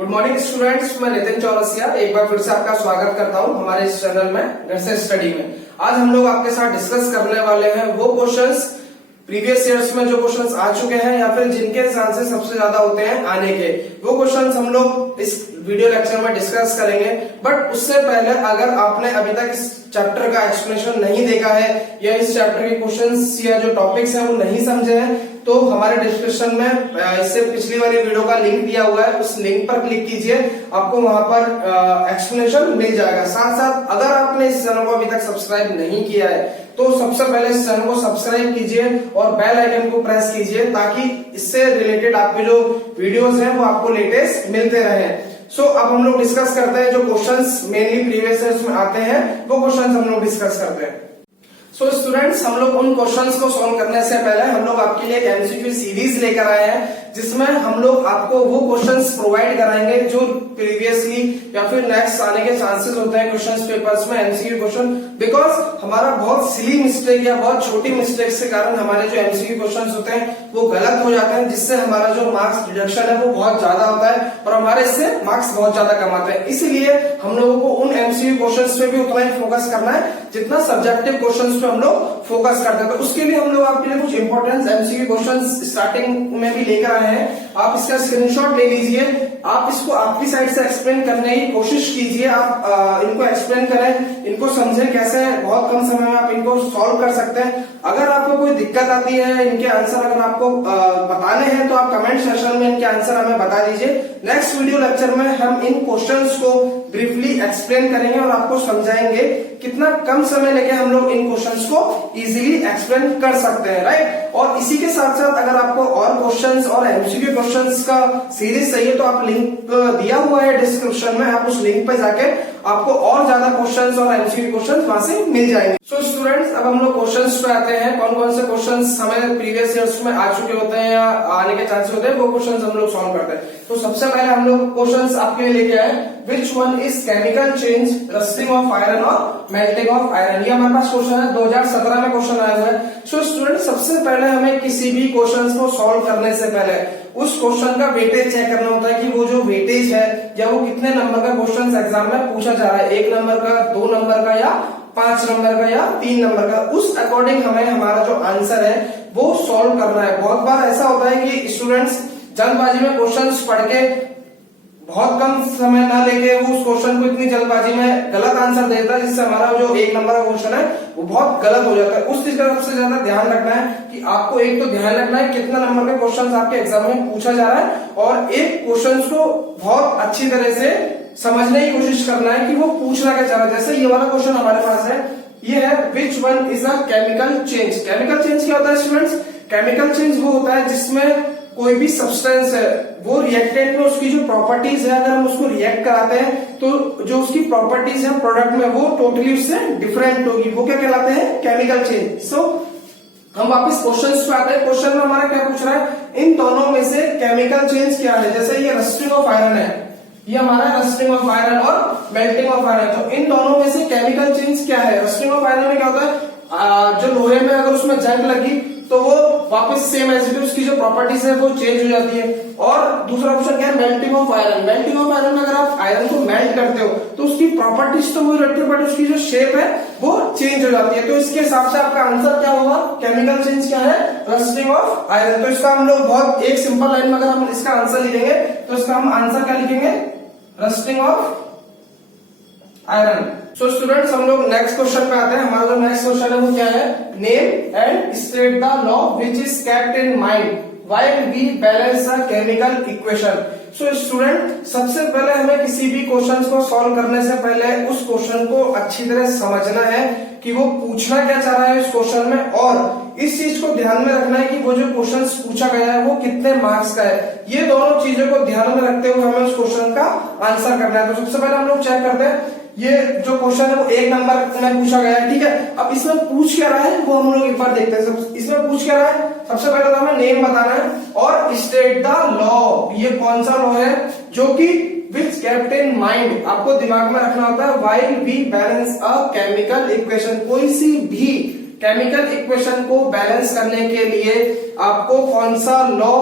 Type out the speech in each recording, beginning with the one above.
Good morning students, मैं नितिन चौरसिया एक बार फिर से आपका स्वागत करता हूं हमारे इस चैनल में घर से स्टडी में। आज हम लोग आपके साथ डिस्कस करने वाले हैं वो क्वेश्चंस प्रीवियस ईयर्स में जो क्वेश्चंस आ चुके हैं या फिर जिनके चांसेस सबसे ज्यादा होते हैं आने के, वो क्वेश्चंस हम लोग इस वीडियो लेक्चर में डिस्कस करेंगे। बट उससे पहले अगर आपने अभी तक इस चैप्टर का एक्सप्लेनेशन नहीं देखा है या इस चैप्टर के क्वेश्चंस या जो टॉपिक्स हैं वो नहीं समझे हैं, तो हमारे डिस्क्रिप्शन में इससे पिछली वाली वीडियो का लिंक दिया हुआ है, उस लिंक पर क्लिक कीजिए, आपको वहां पर एक्सप्लेनेशन मिल जाएगा। साथ साथ अगर आपने इस चैनल को अभी तक सब्सक्राइब नहीं किया है तो सबसे पहले इस चैनल को सब्सक्राइब कीजिए और बेल आइकन को प्रेस कीजिए ताकि इससे रिलेटेड आपके जो वीडियोस हैं वो आपको लेटेस्ट मिलते रहे। अब हम लोग डिस्कस करते हैं जो क्वेश्चंस मेनली प्रीवियस ईयर्स में आते हैं, वो क्वेश्चंस हम लोग डिस्कस करते हैं। स्टूडेंट्स, हम लोग उन क्वेश्चंस को सॉल्व करने से पहले हम लोग आपके लिए एक एमसीक्यू सीरीज लेकर आए हैं जिसमें हम लोग आपको वो क्वेश्चंस प्रोवाइड कराएंगे जो प्रीवियसली या फिर नेक्स्ट आने के चांसेस होते हैं क्वेश्चंस पेपर्स में एमसीक्यू क्वेश्चन। बिकॉज हमारा बहुत सिली मिस्टेक या बहुत छोटी मिस्टेक्स के कारण हमारे जो एमसीक्यू क्वेश्चंस होते हैं वो गलत हो जाते हैं, जिससे हमारा जो मार्क्स डिडक्शन है वो बहुत ज्यादा होता है और हमारे इससे मार्क्स बहुत ज्यादा कम आते हैं। इसीलिए हम लोगों को उन एमसीक्यू क्वेश्चंस पे भी उतना ही फोकस करना है जितना सब्जेक्टिव क्वेश्चंस पे हम लोग फोकस करते हैं। तो उसके लिए हम लोग आपके लिए कुछ इंपॉर्टेंट एमसीक्यू क्वेश्चंस स्टार्टिंग में भी लेकर आए हैं। आप इसका स्क्रीनशॉट ले लीजिए, आप इसको आपकी साइड से एक्सप्लेन करने की कोशिश कीजिए, आप इनको एक्सप्लेन करें, इनको समझें कैसे बहुत कम समय में आप इनको सॉल्व कर सकते हैं। अगर आपको कोई दिक्कत आती है, इनके आंसर अगर आपको बताने हैं तो आप कमेंट सेक्शन में इनके आंसर हमें बता दीजिए। नेक्स्ट वीडियो लेक्चर में हम इन क्वेश्चंस को ब्रीफली एक्सप्लेन करेंगे और आपको समझाएंगे कितना कम समय लेके हम लोग इन क्वेश्चंस को इजीली एक्सप्लेन कर सकते हैं, राइट। और इसी के साथ साथ अगर आपको और क्वेश्चंस और एमसीक्यू क्वेश्चंस का सीरीज चाहिए तो आप लिंक दिया हुआ है डिस्क्रिप्शन में, आप उस लिंक पे जाके आपको और ज्यादा क्वेश्चंस और एमसीक्यू क्वेश्चंस वहां से मिल जाएंगे। स्टूडेंट्स, अब हम लोग क्वेश्चंस पे आते हैं। कौन कौन से क्वेश्चंस हमें प्रीवियस ईयर्स में आ चुके होते हैं या आने के चांसेस होते हैं वो क्वेश्चंस हम लोग सॉल्व करते हैं। तो सबसे पहले हम लोग क्वेश्चंस आपके लिए लेके आए, which one is chemical change, rusting of iron और मेल्टिंग ऑफ आयरन। ये हमारे पास क्वेश्चन है, 2017 में क्वेश्चन आया हुआ है। स्टूडेंट, सबसे पहले हमें किसी भी क्वेश्चन को सॉल्व करने से पहले उस क्वेश्चन का वेटेज चेक करना होता है कि वो जो वेटेज है या वो कितने नंबर का क्वेश्चन एग्जाम में पूछा जा रहा है, 1 नंबर का, 2 नंबर का या 5 नंबर का या 3 नंबर का। उस अकॉर्डिंग हमें हमारा जो आंसर है वो सॉल्व करना है। बहुत बार ऐसा होता है कि स्टूडेंट्स जल्दबाजी में क्वेश्चंस पढ़ के बहुत कम समय ना लेके वो उस क्वेश्चन को इतनी जल्दबाजी में गलत आंसर देता है जिससे हमारा जो 1 नंबर का क्वेश्चन है वो बहुत गलत हो जाता है। उस चीज का सबसे ज्यादा ध्यान रखना है कि आपको एक तो ध्यान रखना है कितना नंबर का क्वेश्चन आपके एग्जाम में पूछा जा रहा है और एक क्वेश्चन को बहुत अच्छी तरह से समझने की कोशिश करना है कि वो पूछना क्या चाह रहा है। जैसे ये वाला क्वेश्चन हमारे पास है, ये है which one is a chemical change. Chemical change क्या होता है स्टूडेंट्स? केमिकल चेंज वो होता है जिसमें कोई भी सब्सटेंस है वो रिएक्टेंट में उसकी जो प्रॉपर्टीज है अगर हम उसको रिएक्ट कराते हैं तो जो उसकी प्रॉपर्टीज है प्रोडक्ट में वो टोटली उससे डिफरेंट होगी, वो क्या कहलाते हैं? Chemical change. हम वापस क्वेश्चंस पे आते हैं। क्वेश्चन में हमारा क्या पूछ रहा है, इन दोनों में से केमिकल चेंज क्या है। जैसे ये रस्टिंग ऑफ आयरन है, ये हमारा रस्टिंग ऑफ आयरन और मेल्टिंग ऑफ आयरन, तो इन दोनों में से केमिकल चेंज क्या है? रस्टिंग ऑफ आयरन में क्या होता है, जो लोहे में अगर उसमें जंग लगी तो वो वापस सेम एज इट इज उसकी जो प्रॉपर्टीज है वो चेंज हो जाती है। और दूसरा ऑप्शन क्या है, melting of iron. Melting of iron में अगर आप आयरन को मेल्ट करते हो तो उसकी प्रॉपर्टीज तो वही रहती है बट उसकी जो शेप है वो चेंज हो जाती है। तो इसके हिसाब से आपका आंसर क्या होगा, केमिकल चेंज क्या है? Rusting of iron. तो इसका हम लोग बहुत एक सिंपल लाइन में अगर हम इसका आंसर लिखेंगे तो इसका हम आंसर क्या लिखेंगे, रस्टिंग ऑफ आयरन। स्टूडेंट्स, हम लोग नेक्स्ट क्वेश्चन पे आते हैं। हमारा जो नेक्स्ट क्वेश्चन है वो क्या है, name and state the law which is kept in mind while we balance a chemical equation. Student, सबसे पहले हमें किसी भी क्वेश्चन को सॉल्व करने से पहले उस क्वेश्चन को अच्छी तरह समझना है कि वो पूछना क्या चाह रहा है इस क्वेश्चन में, और इस चीज को ध्यान में रखना है कि वो जो क्वेश्चन पूछा गया है वो कितने मार्क्स का है। ये दोनों चीजों को ध्यान में रखते हुए हमें उस क्वेश्चन का आंसर करना है। तो सबसे पहले हम लोग चेक करते हैं, ये जो क्वेश्चन है वो 1 नंबर में पूछा गया है, ठीक है। अब इसमें पूछ क्या रहा है वो हम लोग एक बार देखते हैं। इसमें पूछ क्या रहा है, सबसे पहले तो हमें नेम बताना है और स्टेट द लॉ, ये कौन सा लॉ है जो कि विच केप्ट इन माइंड, आपको दिमाग में रखना होता है while we balance a chemical equation. कोई सी भी केमिकल इक्वेशन को बैलेंस करने के लिए आपको कौन सा लॉ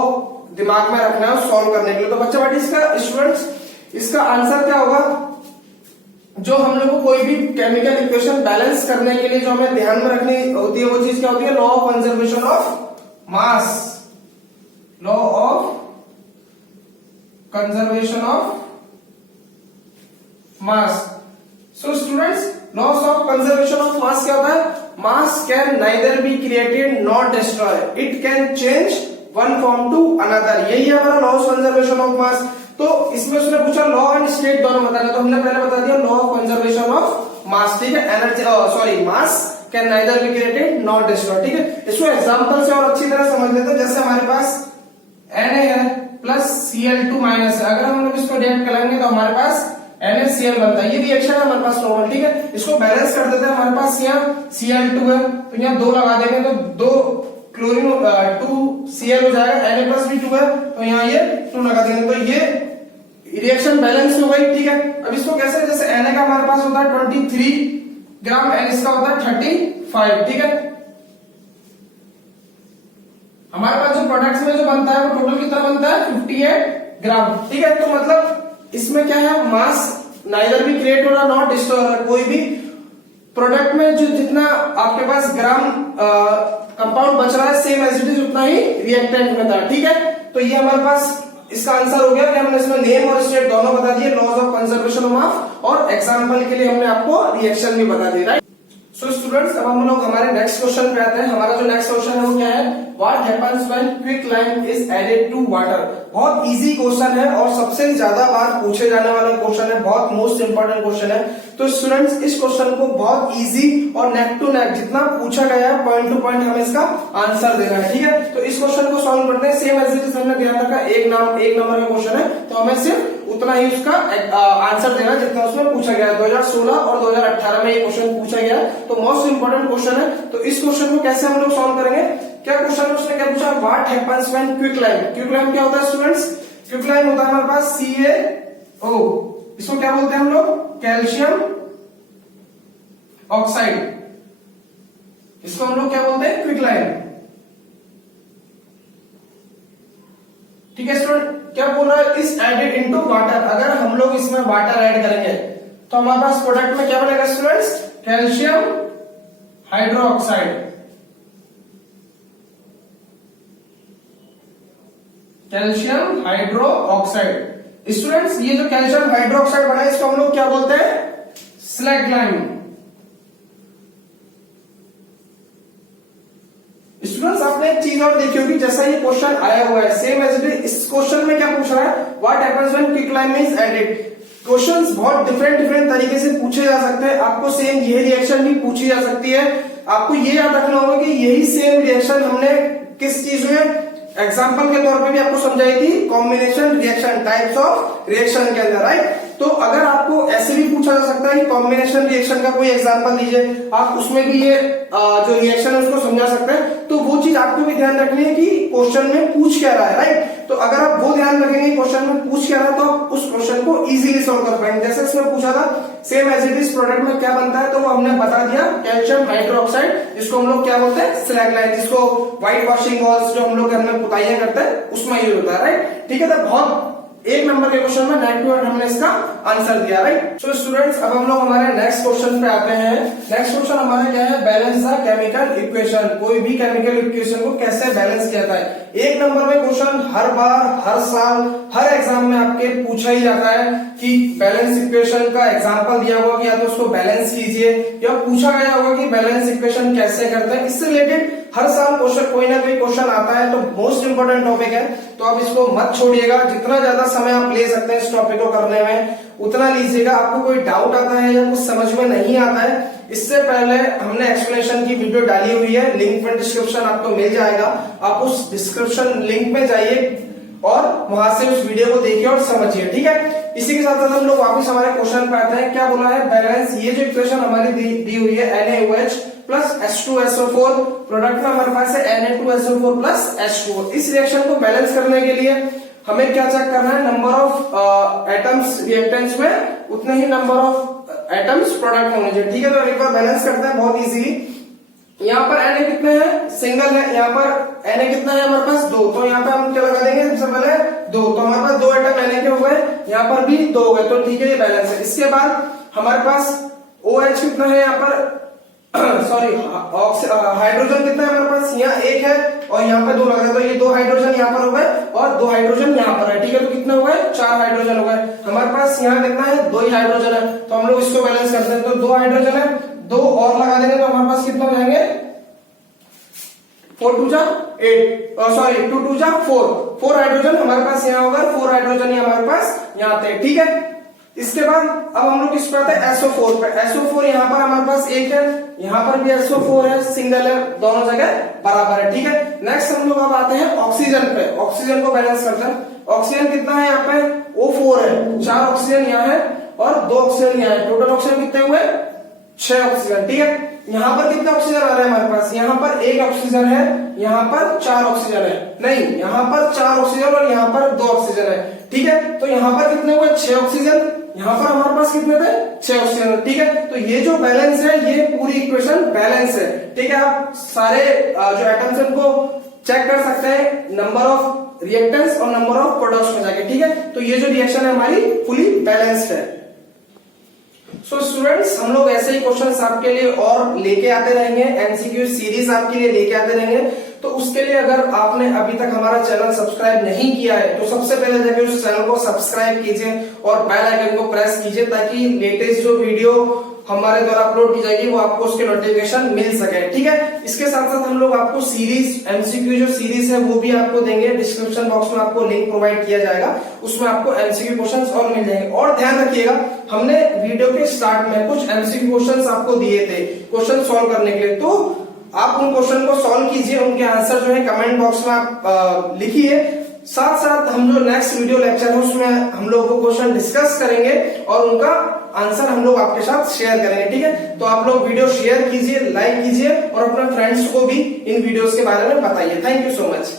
दिमाग में रखना है सॉल्व करने के लिए। तो बच्चा व्हाट इज का स्टूडेंट्स, इसका आंसर क्या होगा? जो हम लोग को कोई भी केमिकल इक्वेशन बैलेंस करने के लिए जो हमें ध्यान में रखनी होती है वो चीज क्या होती है? Law of conservation of mass, law of conservation of mass. So students, laws of conservation of mass क्या होता है? Mass can neither be created not destroy, it can change one form to another. यही है हमारा law of conservation of mass. तो इसमें उसने पूछा लॉ एंड स्टेट दोनों बताना, तो हमने पहले बता दिया लॉ ऑफ कंजर्वेशन ऑफ मास, ठीक है। Energy sorry mass can neither be created not destroy, ठीक है। इसको एग्जांपल से और अच्छी तरह समझ लेते हैं। जैसे हमारे पास Na है प्लस Cl2 माइनस है, अगर हम लोग इसको रिएक्ट कराएंगे तो हमारे पास NaCl बनता है। ये रिएक्शन है हमारे पास नॉर्मल, ठीक है। इसको बैलेंस कर देते हैं। हमारे पास यहाँ Cl2 है तो यहाँ 2 लगा देंगे तो 2 क्लोरीन 2Cl हो जाएगा। Na प्लस भी 2 है तो यहाँ ये 2 लगा देंगे तो ये रिएक्शन बैलेंस हो गई, ठीक है। अब इसको कैसे, जैसे Na का हमारे पास होता है 23 ग्राम एंड इसका होता है 35, ठीक है। हमारे पास जो प्रोडक्ट्स में जो बनता है वो टोटल कितना बनता है? 58 ग्राम, ठीक है। तो मतलब इसमें क्या है? मास नाइदर भी क्रिएट हो रहा नॉट डिस्ट्रॉय हो रहा। कोई भी प्रोडक्ट में जो जितना आपके पास ग्राम कंपाउंड बच रहा है सेम एज इट इज उतना ही रिएक्टेंट में था, ठीक है। तो ये हमारे पास इसका आंसर हो गया कि हमने इसमें नेम और स्टेट दोनों बता दिए, laws of conservation of mass, और एग्जांपल के लिए हमने आपको रिएक्शन भी बता दी, राइट। सो स्टूडेंट्स, अब हम लोग हमारे नेक्स्ट क्वेश्चन पे आते हैं। हमारा जो नेक्स्ट क्वेश्चन है वो क्या है? What happens when quicklime is added to water. बहुत इजी क्वेश्चन है और सबसे ज्यादा बार पूछे जाने वाला क्वेश्चन है, बहुत मोस्ट इंपोर्टेंट क्वेश्चन है। तो स्टूडेंट्स, इस क्वेश्चन को बहुत इजी और नेक टू नेक जितना पूछा गया है पॉइंट टू पॉइंट हमें इसका आंसर देना है, ठीक है। तो इस क्वेश्चन को सॉल्व करते हैं। सेम एज इट इज हमने ध्यान रखा एक नंबर का क्वेश्चन है तो हमें सिर्फ उतना ही उसका आंसर देना जितना उसमें पूछा गया है। 2016 और 2018 में ये क्वेश्चन पूछा गया है, तो मोस्ट इंपोर्टेंट क्वेश्चन है। तो इस क्वेश्चन को कैसे हम लोग सॉल्व करेंगे? क्या क्वेश्चन उसने क्या पूछा? What happens when quicklime. Quicklime क्या होता है स्टूडेंट्स? क्विकलाइम होता है हमारे पास CaO, इसको क्या बोलते हैं हम लोग? कैल्शियम ऑक्साइड, इसको हम लोग क्या बोलते हैं? क्विकलाइम, ठीक है स्टूडेंट। क्या बोल रहा है? Is added into water. अगर हम लोग इसमें वाटर ऐड करेंगे तो हमारे पास प्रोडक्ट में क्या बनेगा students? Calcium hydroxide, calcium hydroxide. Students, ये जो कैल्शियम हाइड्रोक्साइड बना है इसको हम लोग क्या बोलते हैं? स्लैगलाइम। स्टूडेंट्स, आपने एक चीज और देखी होगी, जैसा ये क्वेश्चन आया हुआ है सेम एज इट इज, इस क्वेश्चन में क्या पूछ रहा है? What happens when quicklime is added. Questions बहुत डिफरेंट तरीके से पूछे जा सकते हैं। आपको सेम ये रिएक्शन भी पूछी जा सकती है। आपको ये याद रखना होगा कि यही सेम रिएक्शन हमने किस चीज में एग्जाम्पल के तौर पे भी आपको समझाई थी, combination reaction, types of reaction के अंदर, राइट। तो अगर आपको ऐसे भी पूछा जा सकता है कि कॉम्बिनेशन रिएक्शन का कोई एग्जांपल दीजिए, आप उसमें भी ये जो रिएक्शन है उसको समझा सकते हैं। तो वो चीज आपको भी ध्यान रखनी है कि क्वेश्चन में पूछ क्या रहा है, राइट। तो अगर आप वो ध्यान रखेंगे क्वेश्चन में पूछ क्या रहा है तो आप उस क्वेश्चन को इजीली सॉल्व कर पाएंगे। जैसे इसमें पूछा था same as it is product में क्या बनता है, तो वो हमने बता दिया कैल्शियम हाइड्रोक्साइड, जिसको हम लोग क्या बोलते हैं? स्लैगलाइन, जिसको व्हाइट वॉशिंग वॉल्स जो हम लोग घर में पुताइयां करते हैं उसमें यूज होता है, राइट। ठीक है, तो बहुत एक नंबर के क्वेश्चन में 9 हमने इसका आंसर दिया, राइट। सो स्टूडेंट्स, अब हम लोग हमारे नेक्स्ट क्वेश्चन पे आते हैं। नेक्स्ट क्वेश्चन हमारा क्या है? Balance the chemical equation. कोई भी केमिकल इक्वेशन को कैसे बैलेंस किया जाता है। एक नंबर में क्वेश्चन हर बार, हर साल, हर एग्जाम में आपके पूछा ही जाता है कि बैलेंस इक्वेशन का एग्जाम्पल दिया होगा कि या तो उसको बैलेंस कीजिए, या पूछा गया होगा कि बैलेंस इक्वेशन कैसे करते हैं। इससे रिलेटेड हर साल क्वेश्चन कोई ना कोई क्वेश्चन आता है, तो मोस्ट इंपोर्टेंट टॉपिक है, तो आप इसको मत छोड़िएगा। जितना ज्यादा समय आप ले सकते हैं इस टॉपिक को करने में उतना लीजिएगा। आपको कोई डाउट आता है या कुछ समझ में नहीं आता है, इससे पहले हमने एक्सप्लेनेशन की वीडियो डाली हुई है, लिंक में डिस्क्रिप्शन आपको मिल जाएगा। आप उस डिस्क्रिप्शन लिंक में जाइए और वहां से उस वीडियो को देखिए और समझिए, ठीक है। इसी के साथ साथ हम लोग वापस हमारे क्वेश्चन पे आते हैं। क्या बोला है? बैलेंस, ये जो इक्वेशन हमारी दी हुई है NaOH प्लस H2SO4, प्रोडक्ट में हमारे पास है Na2SO4 प्लस H2O। इस रिएक्शन को बैलेंस करने के लिए हमें क्या चेक करना है? नंबर ऑफ एटम्स रिएक्टेंट्स में उतने ही नंबर ऑफ एटम्स प्रोडक्ट होने चाहिए, ठीक है। तो एक बार बैलेंस करते हैं बहुत इजीली। यहाँ पर Na कितने हैं, सिंगल है, यहाँ पर Na कितना है हमारे पास 2, तो यहाँ पे हम क्या लगा देंगे, सबसे पहले 2, तो हमारे पास 2 एटम Na के हो गए, यहाँ पर भी 2 हो गए, तो ठीक है ये बैलेंस है। इसके बाद हमारे पास OH कितना है यहाँ पर सॉरी हाइड्रोजन कितना है हमारे पास, यहाँ 1 है और यहाँ पे 2 लगा है, तो ये 2 हाइड्रोजन यहाँ पर हो गए और 2 हाइड्रोजन यहाँ पर है, ठीक है, तो कितने हो गए, 4 हाइड्रोजन हो गए। हमारे पास यहाँ कितना है, 2 ही हाइड्रोजन है, तो हम लोग इसको बैलेंस करते हैं, तो 2 हाइड्रोजन है, 2 और लगा देंगे तो हमारे पास कितना हो जाएंगे, 4 2 जा 8 सॉरी 2 2 जा 4 हाइड्रोजन हमारे पास यहाँ होगा, 4 हाइड्रोजन ही हमारे पास यहाँ आते, ठीक है। इसके बाद अब हम लोग किस पे आते हैं, SO4 पे। SO4 यहाँ पर हमारे पास 1 है, यहाँ पर भी SO4 है, सिंगल है, दोनों जगह बराबर है, ठीक है। नेक्स्ट हम लोग अब आते हैं ऑक्सीजन पे, ऑक्सीजन को बैलेंस करते हैं। ऑक्सीजन कितना है यहाँ पे, O4 है, 4 ऑक्सीजन यहाँ है और 2 ऑक्सीजन यहाँ है, टोटल ऑक्सीजन कितने हुए, 6 ऑक्सीजन, ठीक है। यहाँ पर कितना ऑक्सीजन आ रहा है हमारे पास, यहाँ पर 1 ऑक्सीजन है, यहाँ पर 4 ऑक्सीजन है, नहीं यहाँ पर 4 ऑक्सीजन और यहाँ पर 2 ऑक्सीजन है, ठीक है। तो यहाँ पर कितने हुए, 6 ऑक्सीजन, यहाँ पर हमारे पास कितने थे, 6 ऑक्सीजन, ठीक है। तो ये जो बैलेंस है ये पूरी इक्वेशन बैलेंस है, ठीक है। आप सारे जो एटम्स हैं उनको चेक कर सकते हैं नंबर ऑफ रिएक्टेंट्स और नंबर ऑफ प्रोडक्ट्स में जाके, ठीक है। तो ये जो रिएक्शन है हमारी फुली बैलेंस्ड है। सो स्टूडेंट्स, हम लोग ऐसे ही क्वेश्चंस आपके लिए और लेके आते रहेंगे, एमसीक्यू सीरीज आपके लिए लेके आते रहेंगे। तो उसके लिए अगर आपने अभी तक हमारा चैनल सब्सक्राइब नहीं किया है तो सबसे पहले जाके उस चैनल को सब्सक्राइब कीजिए और बेल आइकन को प्रेस कीजिए, ताकि लेटेस्ट जो वीडियो हमारे द्वारा अपलोड की जाएगी वो आपको उसके नोटिफिकेशन मिल सके, ठीक है। इसके साथ साथ हम लोग आपको सीरीज एमसीक्यू जो सीरीज है वो भी आपको देंगे, डिस्क्रिप्शन बॉक्स में आपको लिंक प्रोवाइड किया जाएगा, उसमें आपको एमसीक्यू क्वेश्चंस और मिल जाएंगे। और ध्यान रखिएगा, हमने वीडियो के स्टार्ट में कुछ एमसीक्यू क्वेश्चंस आपको दिए थे क्वेश्चन सॉल्व करने के लिए, तो आप उन क्वेश्चन को सॉल्व कीजिए, उनके आंसर जो है कमेंट बॉक्स में आप लिखिए। साथ साथ हम जो नेक्स्ट वीडियो लेक्चर है उसमें हम लोग वो क्वेश्चन डिस्कस करेंगे और उनका आंसर हम लोग आपके साथ शेयर करेंगे, ठीक है। तो आप लोग वीडियो शेयर कीजिए, लाइक कीजिए और अपने फ्रेंड्स को भी इन वीडियोस के बारे में बताइए। Thank you so much.